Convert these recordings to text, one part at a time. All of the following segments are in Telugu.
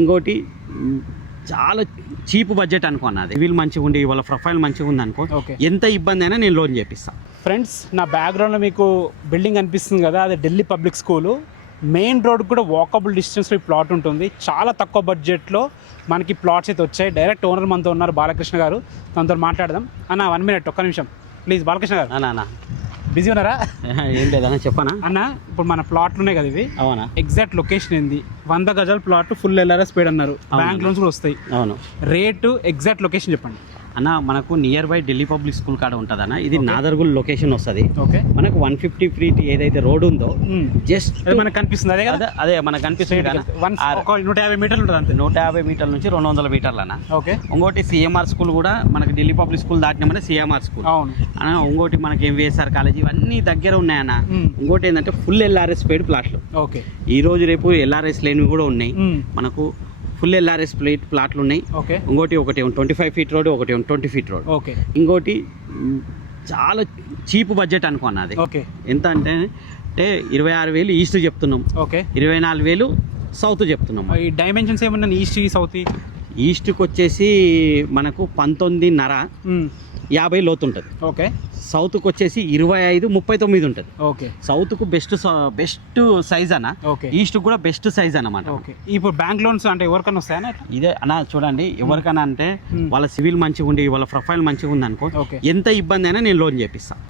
ఇంకోటి చాలా చీప్ బడ్జెట్ అనుకో అన్నది. వీళ్ళు మంచిగా ఉండి వాళ్ళ ప్రొఫైల్ మంచిగా ఉంది అనుకో, ఎంత ఇబ్బంది అయినా నేను లోన్ చేపిస్తాను. ఫ్రెండ్స్, నా బ్యాక్గ్రౌండ్లో మీకు బిల్డింగ్ అనిపిస్తుంది కదా, అది Delhi public school. Main road కూడా వాకబుల్ డిస్టెన్స్లో ఈ ప్లాట్ ఉంటుంది. చాలా తక్కువ బడ్జెట్లో మనకి ప్లాట్స్ అయితే వచ్చాయి. డైరెక్ట్ ఓనర్ మనతో ఉన్నారు, బాలకృష్ణ గారు. తనతో మాట్లాడదాం. అన్న 1 minute, ఒక్క నిమిషం ప్లీజ్. బాలకృష్ణ గారు అన్న బిజీ ఉన్నారా? ఏం లేదన్నా చెప్పనా అన్న. ఇప్పుడు మన ప్లాట్లు ఉన్నాయి కదా ఇవి, అవునా? ఎగ్జాక్ట్ లొకేషన్ ఏంది? 100 గజాల ప్లాట్, ఫుల్ LRS పేడ్ అన్నారు, బ్యాంక్ లోన్స్ కూడా వస్తాయి. అవును. రేటు, ఎగ్జాక్ట్ లొకేషన్ చెప్పండి అన్న. మనకు near by Delhi public school కాడ ఉంటుంది అన్న. ఇది నాదర్గుల్ లొకేషన్ వస్తుంది. ఓకే. మనకు 150 feet ఏదైతే రోడ్ ఉందో జస్ట్ మనకు కనిపిస్తుంది, అదే కదా? అదే మనకు కనిపిస్తుంది కదా. 150 మీటర్లు ఉంటుంది అంతే. 150 మీటర్ల నుంచి 200 మీటర్లు అన్న. ఓకే. ఇంకోటి సిఎంఆర్ స్కూల్ కూడా మనకి ఢిల్లీ పబ్లిక్ స్కూల్ దాటినామనే సిఎంఆర్ స్కూల్. అవును అన్న. ఇంకోటి మనకి ఎంవిఎస్ఆర్ కాలేజ్, ఇవన్నీ దగ్గర ఉన్నాయన్న. ఇంకోటి ఏంటంటే ఫుల్ LRS పేడ్ ప్లాట్లు. ఓకే. ఈ రోజు రేపు LRS లేనివి కూడా ఉన్నాయి మనకు. ఫుల్ LRS ప్లాట్లు ఉన్నాయి. ఓకే. ఇంకోటి 25 feet road, 20 feet road. Okay. ఇంకోటి చాలా చీప్ బడ్జెట్ అనుకో అన్నది. ఓకే. ఎంత అంటే 26,000 ఈస్ట్ చెప్తున్నాం. ఓకే. 24,000 సౌత్ చెప్తున్నాం. ఈ డైమెన్షన్స్ ఏమన్నా ఈస్ట్ సౌత్? ఈస్ట్కి వచ్చేసి మనకు 19.5 లోతు ఉంటుంది. ఓకే. సౌత్కి వచ్చేసి 25-39 ఉంటుంది. ఓకే. సౌత్కు బెస్ట్ సైజ్ అన్న. ఓకే. ఈస్ట్ కూడా బెస్ట్ సైజ్ అన్నమాట. ఓకే. ఇప్పుడు బ్యాంక్ లోన్స్ అంటే ఎవరికైనా వస్తాయన్నా? ఇదే అన్న చూడండి, ఎవరికైనా అంటే వాళ్ళ సివిల్ మంచిగా ఉండి వాళ్ళ ప్రొఫైల్ మంచిగా ఉంది అనుకో, ఎంత ఇబ్బంది అయినా నేను లోన్ చేపిస్తాను.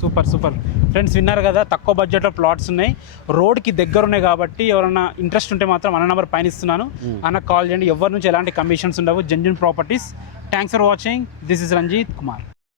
Super super. ఫ్రెండ్స్, విన్నారు కదా, తక్కువ బడ్జెట్లో ప్లాట్స్ ఉన్నాయి, రోడ్కి దగ్గర ఉన్నాయి. కాబట్టి ఎవరైనా ఇంట్రెస్ట్ ఉంటే మాత్రం అన్న నెంబర్ పైన ఇస్తున్నాను, అన్న కాల్ చేయండి. ఎవరి నుంచి ఎలాంటి కమిషన్స్ ఉండవు. Genuine properties. Thanks for watching. This is Ranjith Kumar.